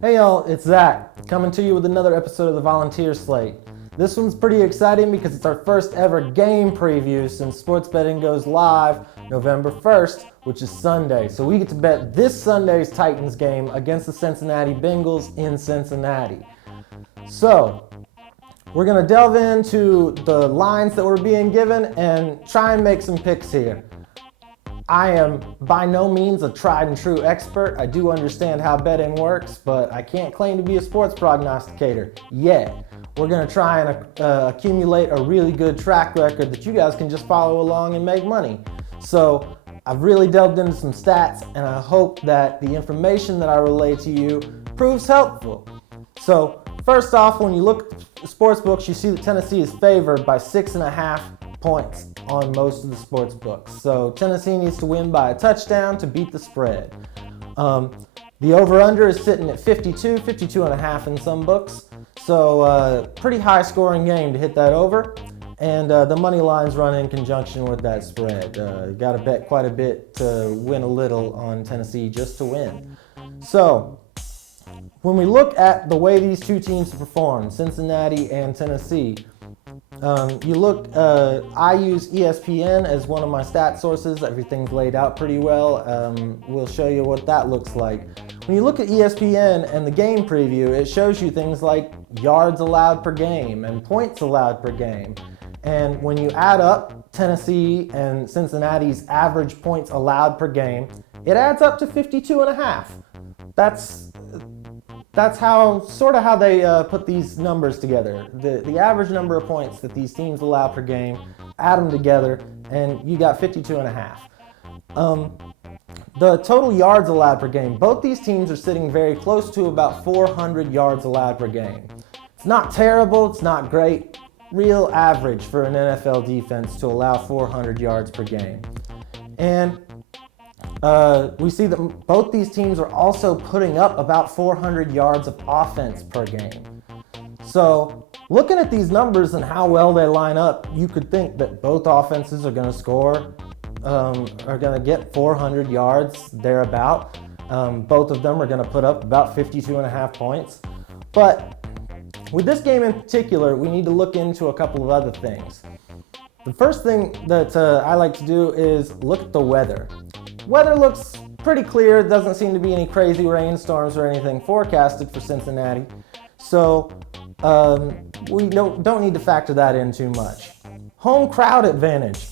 Hey y'all, it's Zach, coming to you with another episode of the Volunteer Slate. This one's pretty exciting because it's our first ever game preview since sports betting goes live November 1st, which is Sunday. So we get to bet this Sunday's Titans game against the Cincinnati Bengals in Cincinnati. So, we're going to delve into the lines that we're being given and try and make some picks here. I am by no means a tried and true expert. I do understand how betting works, but I can't claim to be a sports prognosticator yet. We're going to try and accumulate a really good track record that you guys can just follow along and make money. So I've really delved into some stats, and I hope that the information that I relay to you proves helpful. So first off, when you look at the sports books, you see that Tennessee is favored by 6.5 points on most of the sports books. So Tennessee needs to win by a touchdown to beat the spread. The over-under is sitting at 52.5 in some books. So pretty high scoring game to hit that over. And the money lines run in conjunction with that spread. You got to bet quite a bit to win a little on Tennessee just to win. So when we look at the way these two teams perform, Cincinnati and Tennessee, I use ESPN as one of my stat sources. Everything's laid out pretty well. We'll show you what that looks like. When you look at ESPN and the game preview, it shows you things like yards allowed per game and points allowed per game. And when you add up Tennessee and Cincinnati's average points allowed per game, it adds up to 52.5. That's how they put these numbers together. The average number of points that these teams allow per game, add them together, and you got 52.5. The total yards allowed per game, both these teams are sitting very close to about 400 yards allowed per game. It's not terrible, it's not great, real average for an NFL defense to allow 400 yards per game. And we see that both these teams are also putting up about 400 yards of offense per game. So looking at these numbers and how well they line up, you could think that both offenses are going to score, are going to get 400 yards thereabout. Both of them are going to put up about 52.5 points. But with this game in particular, we need to look into a couple of other things. The first thing that I like to do is look at the weather. Weather looks pretty clear. Doesn't seem to be any crazy rainstorms or anything forecasted for Cincinnati. So we don't need to factor that in too much. Home crowd advantage.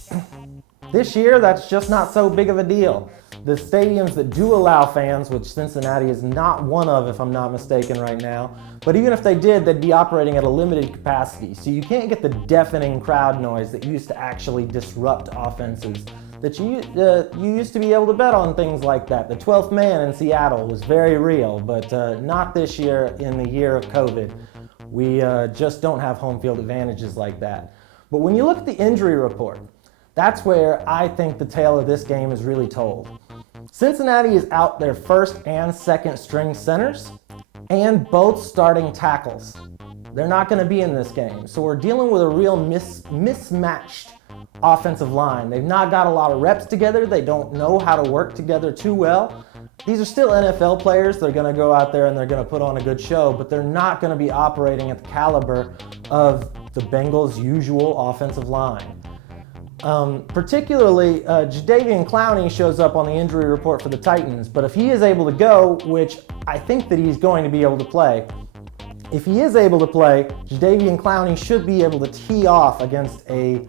This year, that's just not so big of a deal. The stadiums that do allow fans, which Cincinnati is not one of if I'm not mistaken right now, but even if they did, they'd be operating at a limited capacity. So you can't get the deafening crowd noise that used to actually disrupt offenses. That you used to be able to bet on things like that. The 12th man in Seattle was very real, but not this year in the year of COVID. We just don't have home field advantages like that. But when you look at the injury report, that's where I think the tale of this game is really told. Cincinnati is out their first and second string centers and both starting tackles. They're not going to be in this game. So we're dealing with a real mismatched offensive line. They've not got a lot of reps together. They don't know how to work together too well. These are still NFL players. They're going to go out there and they're going to put on a good show, but they're not going to be operating at the caliber of the Bengals' usual offensive line. Particularly, Jadeveon Clowney shows up on the injury report for the Titans, but if he is able to go, which I think that he's going to be able to play, if he is able to play, Jadeveon Clowney should be able to tee off against a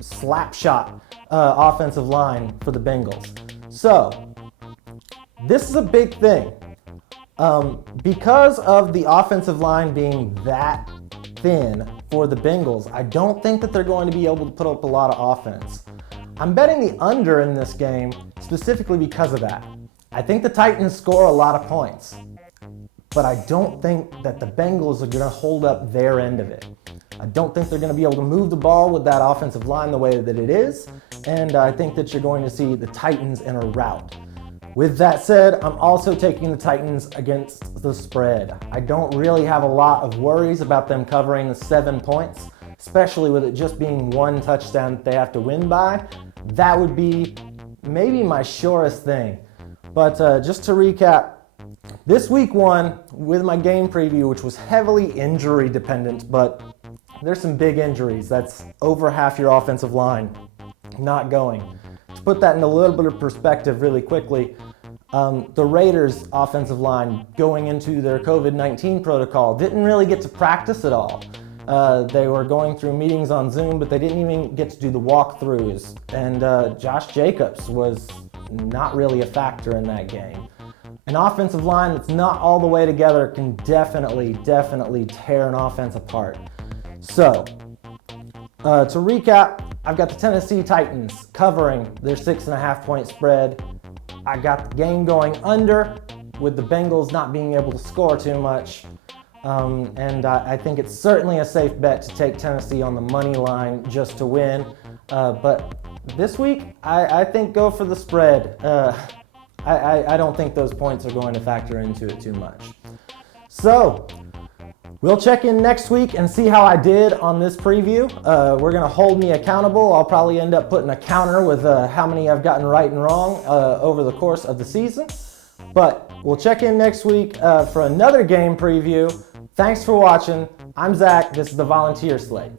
slap shot offensive line for the Bengals. So, this is a big thing. Because of the offensive line being that thin for the Bengals, I don't think that they're going to be able to put up a lot of offense. I'm betting the under in this game specifically because of that. I think the Titans score a lot of points, but I don't think that the Bengals are going to hold up their end of it. I don't think they're going to be able to move the ball with that offensive line the way that it is, and I think that you're going to see the Titans in a rout. With that said, I'm also taking the Titans against the spread. I don't really have a lot of worries about them covering the 7 points, especially with it just being one touchdown that they have to win by. That would be maybe my surest thing. But just to recap, this week one with my game preview, which was heavily injury dependent, but there's some big injuries. That's over half your offensive line not going. To put that in a little bit of perspective really quickly, the Raiders' offensive line going into their COVID-19 protocol didn't really get to practice at all. They were going through meetings on Zoom, but they didn't even get to do the walkthroughs. And Josh Jacobs was not really a factor in that game. An offensive line that's not all the way together can definitely tear an offense apart. So, to recap, I've got the Tennessee Titans covering their 6.5 point spread. I got the game going under with the Bengals not being able to score too much. And I think it's certainly a safe bet to take Tennessee on the money line just to win. But this week, I think go for the spread. I don't think those points are going to factor into it too much. So, we'll check in next week and see how I did on this preview. We're going to hold me accountable. I'll probably end up putting a counter with how many I've gotten right and wrong over the course of the season. But we'll check in next week for another game preview. Thanks for watching. I'm Zach. This is the Volunteer Slate.